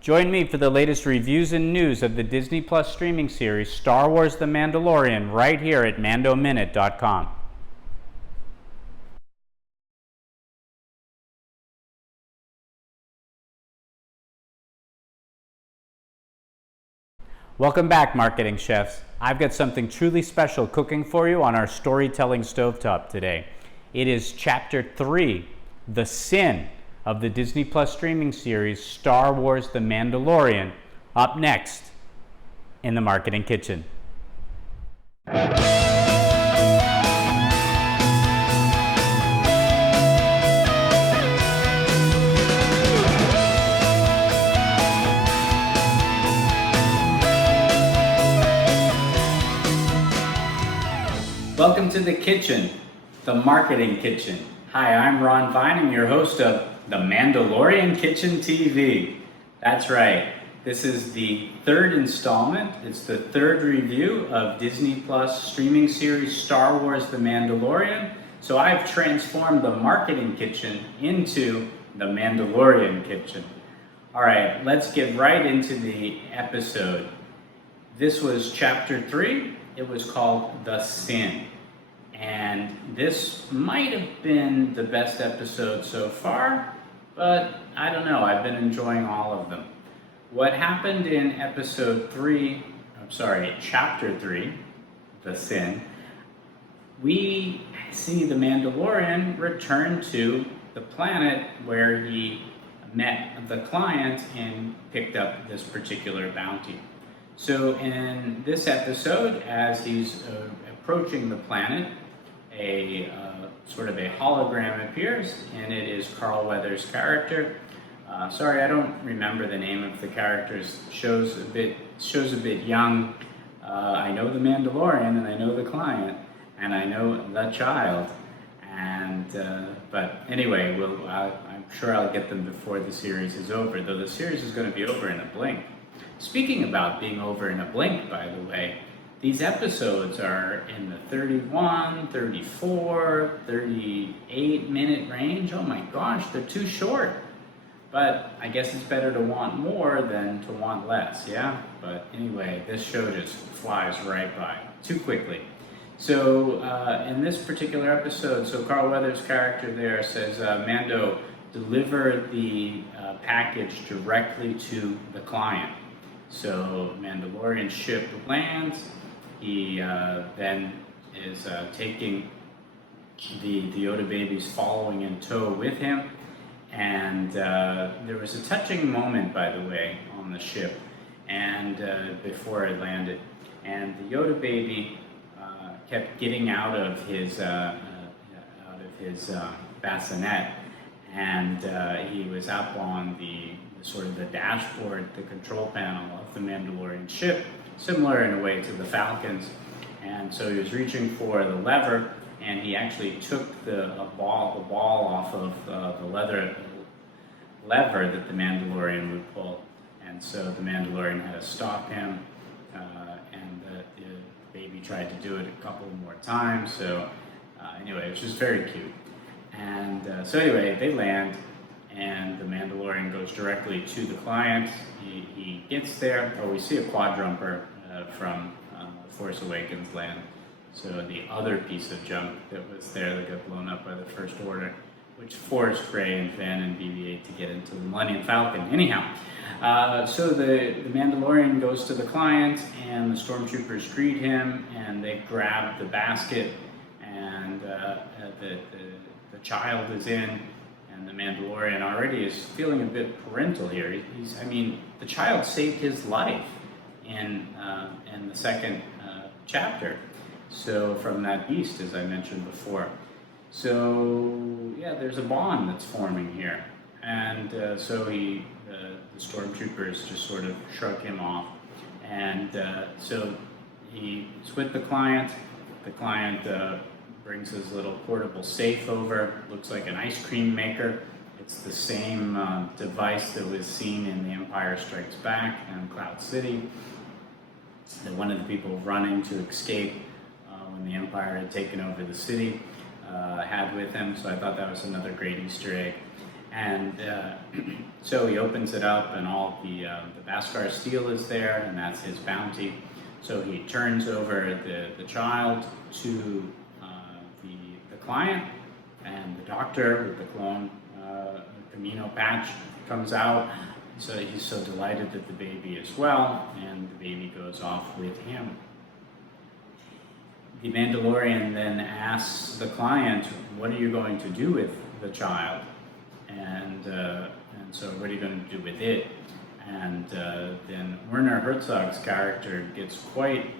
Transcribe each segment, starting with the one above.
Join me for the latest reviews and news of the Disney Plus streaming series Star Wars The Mandalorian right here at mandominute.com. Welcome back, marketing chefs. I've got something truly special cooking for you on our storytelling stovetop today. It is Chapter 3, The Sin of the Disney Plus streaming series Star Wars The Mandalorian, up next in the Marketing Kitchen. Welcome to the kitchen, the Marketing Kitchen. Hi, I'm Ron Vining, your host of the Mandalorian Kitchen TV. That's right, this is the third installment. It's the third review of Disney Plus streaming series Star Wars The Mandalorian. So I've transformed the Marketing Kitchen into the Mandalorian Kitchen. All right, let's get right into the episode. This was Chapter 3. It was called The Sin. And this might have been the best episode so far, but I don't know, I've been enjoying all of them. What happened in Chapter 3, The Sin, we see the Mandalorian return to the planet where he met the client and picked up this particular bounty. So in this episode, as he's approaching the planet, a sort of a hologram appears, and it is Carl Weathers' character. Sorry, I don't remember the name of the characters. Shows a bit young. I know the Mandalorian, and I know the client, and I know the child. And but anyway, I'm sure I'll get them before the series is over. Though the series is going to be over in a blink. Speaking about being over in a blink, by the way, these episodes are in the 31, 34, 38 minute range. Oh my gosh, they're too short. But I guess it's better to want more than to want less, yeah? But anyway, this show just flies right by, too quickly. So in this particular episode, so Carl Weathers' character there says, Mando, deliver the package directly to the client. So Mandalorian ship lands. He then is taking the Yoda babies following in tow with him. And there was a touching moment, by the way, on the ship and before it landed. And the Yoda baby kept getting out of his bassinet, and he was up on the sort of the dashboard, the control panel of the Mandalorian ship, similar in a way to the Falcons. And so he was reaching for the lever, and he actually took the ball off of the lever that the Mandalorian would pull. And so the Mandalorian had to stop him, and the baby tried to do it a couple more times. So anyway, it was just very cute. And so anyway, they land, and the Mandalorian goes directly to the client. He gets there. Oh, we see a quadrumper from Force Awakens land. So the other piece of junk that was there that got blown up by the First Order, which forced Rey and Finn and BB-8 to get into the Millennium Falcon. Anyhow, so the Mandalorian goes to the client, and the stormtroopers greet him, and they grab the basket, and the child is in. And the Mandalorian already is feeling a bit parental here. The child saved his life in the second chapter. So from that beast, as I mentioned before. So yeah, there's a bond that's forming here. And so the stormtroopers just sort of shrug him off. And so he's with the client. The client brings his little portable safe over. Looks like an ice cream maker. It's the same device that was seen in The Empire Strikes Back and Cloud City. That one of the people running to escape when the Empire had taken over the city had with him. So I thought that was another great Easter egg. And so he opens it up, and all the Beskar steel is there, and that's his bounty. So he turns over the child to the client, and the doctor with the clone Camino patch comes out. So he's so delighted that the baby is well, and the baby goes off with him. The Mandalorian then asks the client, "What are you going to do with the child?" And so, what are you going to do with it? And then Werner Herzog's character gets quite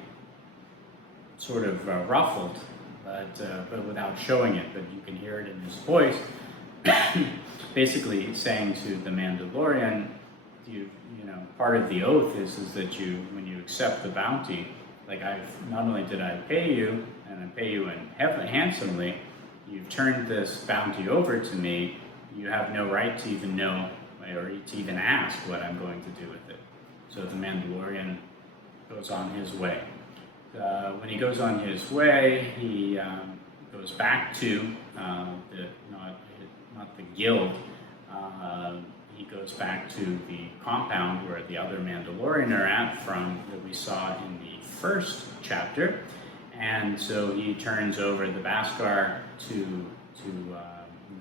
sort of ruffled, but without showing it. But you can hear it in his voice. Basically, saying to the Mandalorian, you know, part of the oath is that when you accept the bounty, like not only did I pay you, and I pay you handsomely, you've turned this bounty over to me. You have no right to even know or to even ask what I'm going to do with it. So the Mandalorian goes on his way. When he goes on his way, he goes back to not the guild. He goes back to the compound where the other Mandalorian are at that we saw in the first chapter, and so he turns over the Beskar to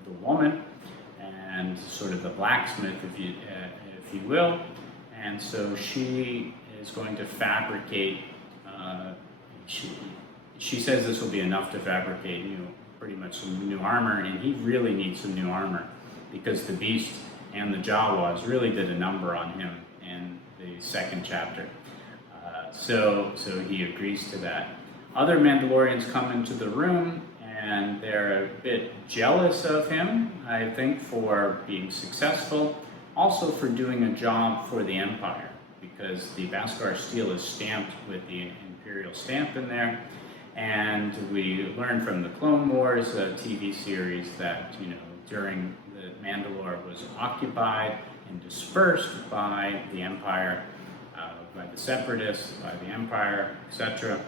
the woman, and sort of the blacksmith, if you will, and so she is going to fabricate. She says this will be enough to fabricate pretty much some new armor, and he really needs some new armor because the Beast and the Jawas really did a number on him in the second chapter. So he agrees to that. Other Mandalorians come into the room, and they're a bit jealous of him, I think, for being successful, also for doing a job for the Empire, because the Beskar steel is stamped with the Imperial stamp in there. And we learned from the Clone Wars TV series that, during the Mandalore was occupied and dispersed by the Empire, by the Separatists, by the Empire, etc.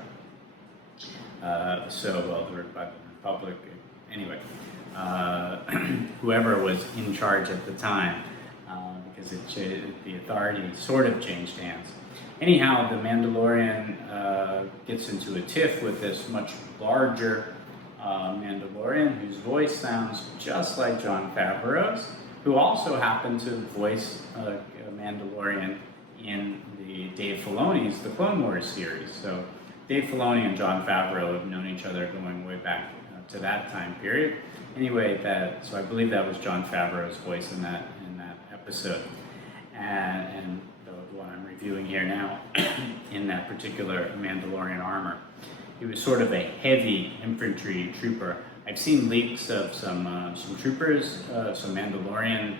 By the Republic, anyway, whoever was in charge at the time, because the authority sort of changed hands. Anyhow, the Mandalorian gets into a tiff with this much larger Mandalorian whose voice sounds just like Jon Favreau's, who also happened to voice a Mandalorian in the Dave Filoni's The Clone Wars series. So Dave Filoni and Jon Favreau have known each other going way back to that time period. Anyway, so I believe that was Jon Favreau's voice in that episode, and the one I'm reviewing here now in that particular Mandalorian armor. He was sort of a heavy infantry trooper. I've seen leaks of some troopers, some Mandalorian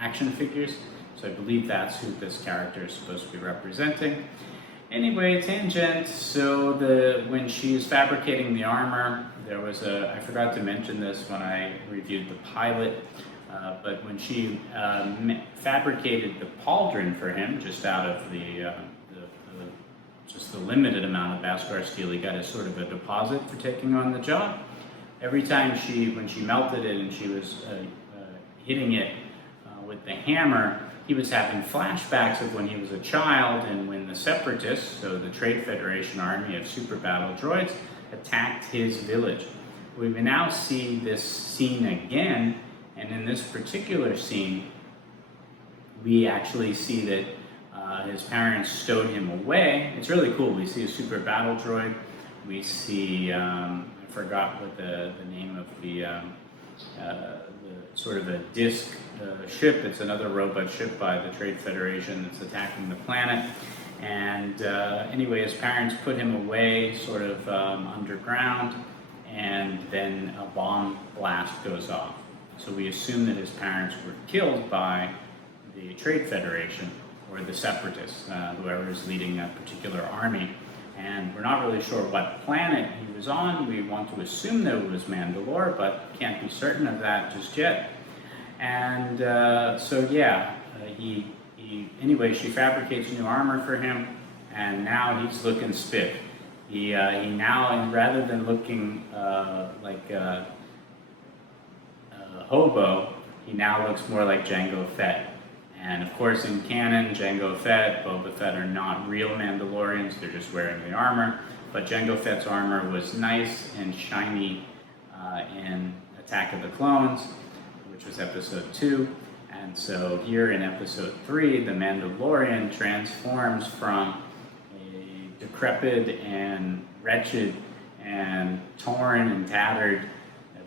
action figures, so I believe that's who this character is supposed to be representing. Anyway, tangent. So when she's fabricating the armor, there was I forgot to mention this when I reviewed the pilot, but when she fabricated the pauldron for him, just out of just the limited amount of Beskar steel, he got a sort of a deposit for taking on the job. Every time when she melted it and she was hitting it with the hammer, he was having flashbacks of when he was a child and when the Separatists, so the Trade Federation army of super battle droids, attacked his village. We will now see this scene again, and in this particular scene, we actually see that his parents stowed him away. It's really cool. We see a super battle droid. We see, I forgot what the name of the sort of a disc ship. It's another robot ship by the Trade Federation that's attacking the planet. And anyway, his parents put him away sort of underground, and then a bomb blast goes off. So we assume that his parents were killed by the Trade Federation or the Separatists, whoever is leading that particular army. And we're not really sure what planet he was on. We want to assume that it was Mandalore, but can't be certain of that just yet. And anyway, she fabricates new armor for him, and now he's looking spiff. He now, rather than looking like a hobo, he now looks more like Jango Fett. And of course in canon, Jango Fett, Boba Fett are not real Mandalorians, they're just wearing the armor. But Jango Fett's armor was nice and shiny in Attack of the Clones, which was episode 2. And so here in episode 3, the Mandalorian transforms from a decrepit and wretched and torn and tattered,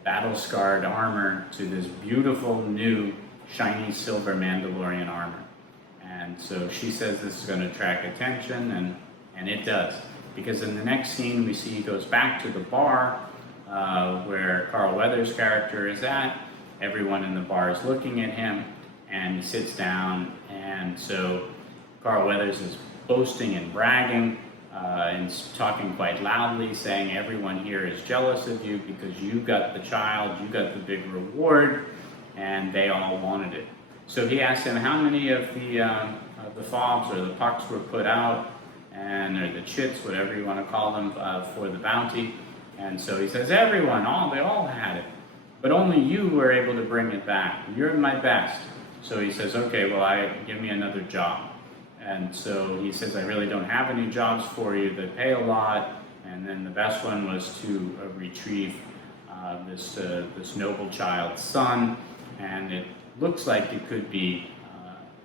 battle-scarred armor to this beautiful new shiny silver Mandalorian armor. And so she says this is going to attract attention, and it does. Because in the next scene we see he goes back to the bar where Carl Weathers' character is at. Everyone in the bar is looking at him, and he sits down, and so Carl Weathers is boasting and bragging and talking quite loudly, saying everyone here is jealous of you because you got the child, you got the big reward, and they all wanted it. So he asked him how many of the fobs or the pucks were put out, or the chits, whatever you want to call them, for the bounty. And so he says, everyone, they all had it. But only you were able to bring it back. You're my best. So he says, okay, well, give me another job. And so he says, I really don't have any jobs for you that pay a lot. And then the best one was to retrieve this noble child's son. And it looks like it could be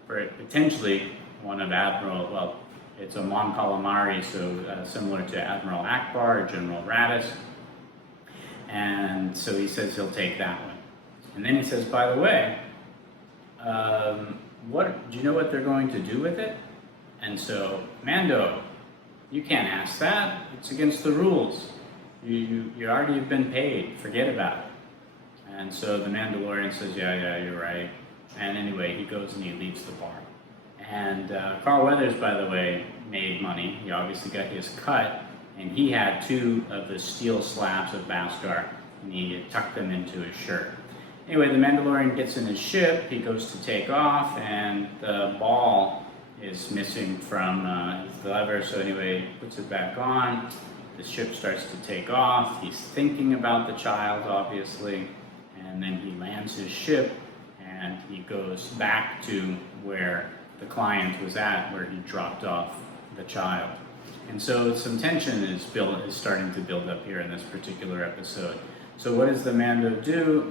potentially one of it's a Mon Calamari, so similar to Admiral Akbar or General Radis. And so he says he'll take that one. And then he says, by the way, do you know what they're going to do with it? And so, Mando, you can't ask that. It's against the rules. You already have been paid. Forget about it. And so the Mandalorian says, yeah, you're right. And anyway, he goes and he leaves the bar. And Carl Weathers, by the way, made money. He obviously got his cut, and he had 2 of the steel slabs of Beskar, and he tucked them into his shirt. Anyway, the Mandalorian gets in his ship, he goes to take off, and the ball is missing from his lever, so anyway, he puts it back on. The ship starts to take off. He's thinking about the child, obviously, and then he lands his ship, and he goes back to where the client was at, where he dropped off the child. And so some tension is starting to build up here in this particular episode. So what does the Mando do?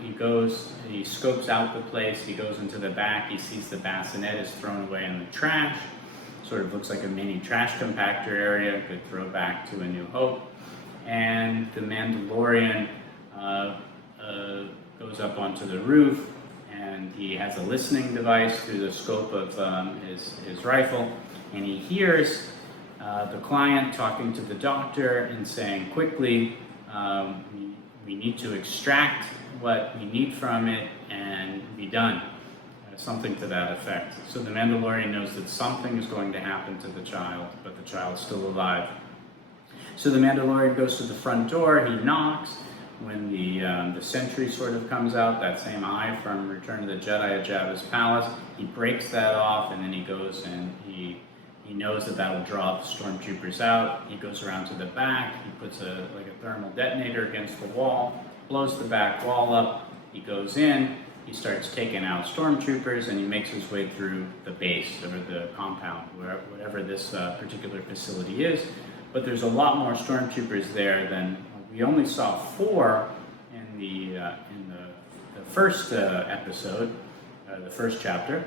He scopes out the place, he goes into the back, he sees the bassinet is thrown away in the trash. Sort of looks like a mini trash compactor area, good throwback to A New Hope. And the Mandalorian goes up onto the roof, and he has a listening device through the scope of his rifle, and he hears the client talking to the doctor and saying quickly, we need to extract what we need from it and be done. Something to that effect. So the Mandalorian knows that something is going to happen to the child, but the child's still alive. So the Mandalorian goes to the front door, he knocks. When the sentry sort of comes out, that same eye from Return of the Jedi at Jabba's palace, he breaks that off, and then he goes and he knows that that'll draw the stormtroopers out. He goes around to the back, he puts a thermal detonator against the wall, blows the back wall up, he goes in, he starts taking out stormtroopers, and he makes his way through the base, or the compound, whatever this particular facility is. But there's a lot more stormtroopers there than we only saw 4 in the first episode, the first chapter,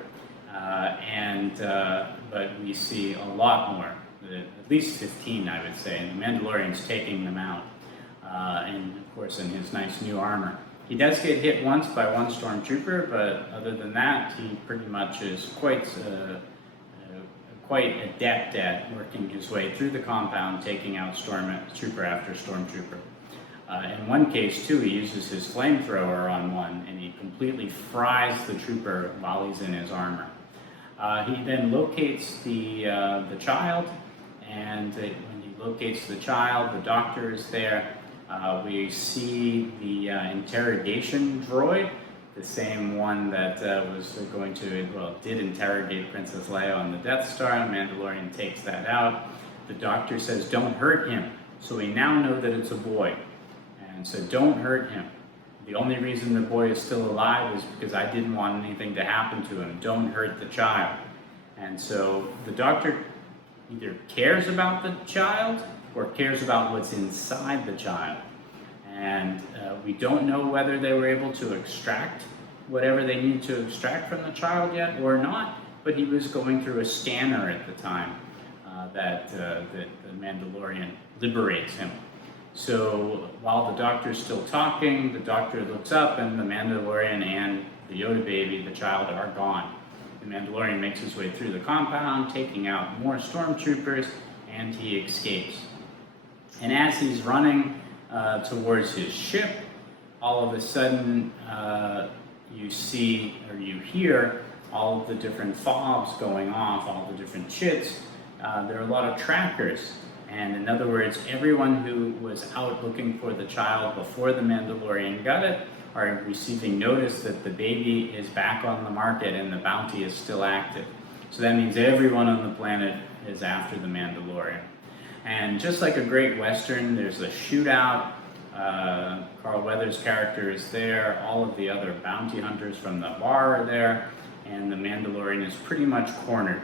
but we see a lot more, at least 15, I would say, and the Mandalorian's taking them out, and of course in his nice new armor. He does get hit once by one stormtrooper, but other than that, he pretty much is quite adept at working his way through the compound, taking out stormtrooper after stormtrooper. In one case, too, he uses his flamethrower on one, and he completely fries the trooper while he's in his armor. He then locates the child, and when he locates the child, the doctor is there. We see the interrogation droid, the same one that did interrogate Princess Leia on the Death Star. Mandalorian takes that out. The doctor says, don't hurt him. So we now know that it's a boy, and so don't hurt him. The only reason the boy is still alive is because I didn't want anything to happen to him. Don't hurt the child. And so the doctor either cares about the child or cares about what's inside the child. And we don't know whether they were able to extract whatever they needed to extract from the child yet or not, but he was going through a scanner at the time that the Mandalorian liberates him. So while the doctor's still talking, the doctor looks up and the Mandalorian and the Yoda baby, the child, are gone. The Mandalorian makes his way through the compound, taking out more stormtroopers, and he escapes. And as he's running towards his ship, all of a sudden you see or you hear all of the different fobs going off, all the different chits. There are a lot of trackers. And in other words, everyone who was out looking for the child before the Mandalorian got it are receiving notice that the baby is back on the market and the bounty is still active. So that means everyone on the planet is after the Mandalorian. And just like a great Western, there's a shootout. Carl Weathers' character is there. All of the other bounty hunters from the bar are there. And the Mandalorian is pretty much cornered.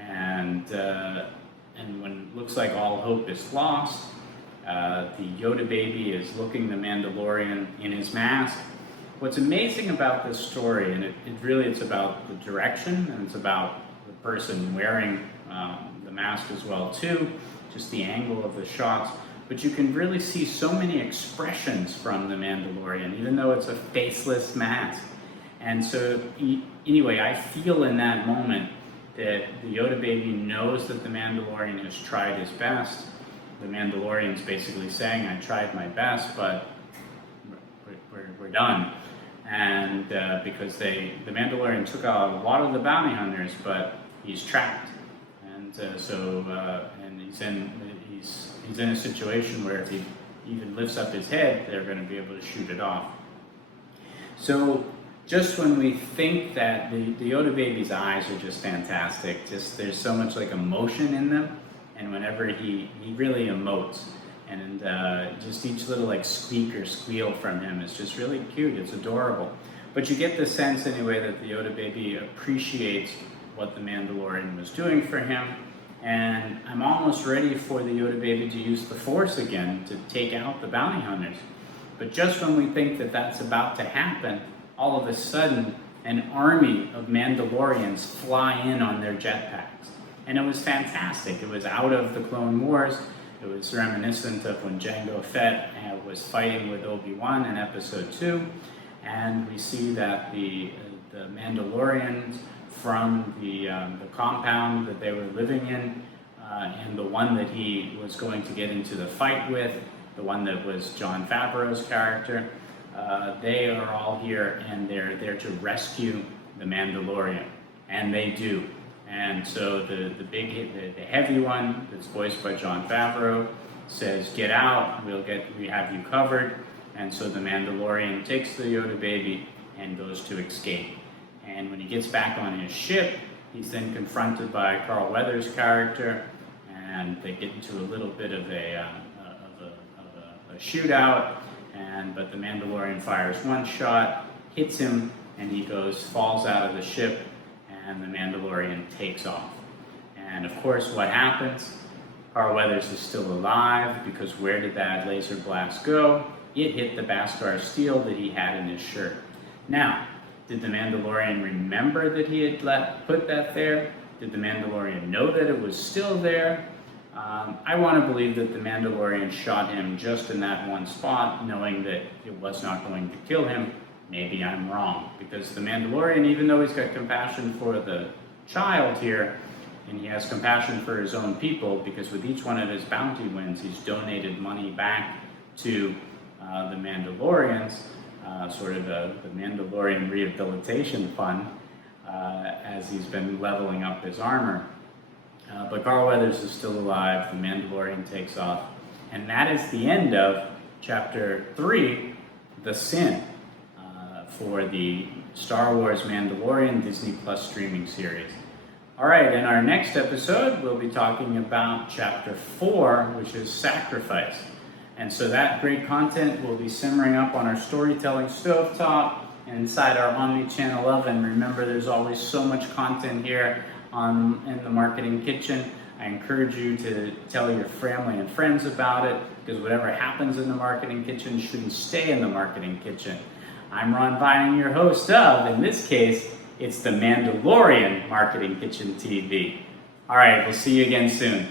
And when it looks like all hope is lost, the Yoda baby is looking the Mandalorian in his mask. What's amazing about this story, and it's about the direction, and it's about the person wearing the mask as well too, just the angle of the shots, but you can really see so many expressions from the Mandalorian, even though it's a faceless mask. And so anyway, I feel in that moment that the Yoda baby knows that the Mandalorian has tried his best. The Mandalorian's basically saying, I tried my best, but we're done. And because the Mandalorian took out a lot of the bounty hunters, but he's trapped. And and he's in a situation where if he even lifts up his head, they're going to be able to shoot it off. So just when we think that the Yoda baby's eyes are just fantastic, there's so much like emotion in them, and whenever he really emotes, and just each little like squeak or squeal from him is just really cute. It's adorable. But you get the sense anyway that the Yoda baby appreciates what the Mandalorian was doing for him, and I'm almost ready for the Yoda baby to use the Force again to take out the bounty hunters. But just when we think that that's about to happen, all of a sudden, an army of Mandalorians fly in on their jetpacks. And it was fantastic. It was out of the Clone Wars. It was reminiscent of when Jango Fett was fighting with Obi-Wan in Episode 2. And we see that the Mandalorians from the compound that they were living in, and the one that he was going to get into the fight with, the one that was Jon Favreau's character, they are all here and they're there to rescue the Mandalorian, and they do. And so the heavy one that's voiced by Jon Favreau says, "Get out, we have you covered." And so the Mandalorian takes the Yoda baby and goes to escape. And when he gets back on his ship, he's then confronted by Carl Weathers' character, and they get into a little bit of a shootout. But the Mandalorian fires one shot, hits him, and he falls out of the ship, and the Mandalorian takes off. And of course, what happens? Carl Weathers is still alive, because where did that laser blast go? It hit the Beskar steel that he had in his shirt. Now, did the Mandalorian remember that he had put that there? Did the Mandalorian know that it was still there? I want to believe that the Mandalorian shot him just in that one spot, knowing that it was not going to kill him. Maybe I'm wrong, because the Mandalorian, even though he's got compassion for the child here, and he has compassion for his own people, because with each one of his bounty wins, he's donated money back to the Mandalorians, sort of the Mandalorian Rehabilitation Fund, as he's been leveling up his armor. But Carl Weathers is still alive, the Mandalorian takes off, and that is the end of Chapter 3, The Sin, for the Star Wars Mandalorian Disney Plus streaming series. Alright, in our next episode, we'll be talking about Chapter 4, which is Sacrifice. And so that great content will be simmering up on our storytelling stovetop and inside our Omni-Channel oven. Remember, there's always so much content here in the Marketing Kitchen. I encourage you to tell your family and friends about it, because whatever happens in the Marketing Kitchen shouldn't stay in the Marketing Kitchen. I'm Ron Vining, your host of, in this case, it's the Mandalorian Marketing Kitchen TV. All right, we'll see you again soon.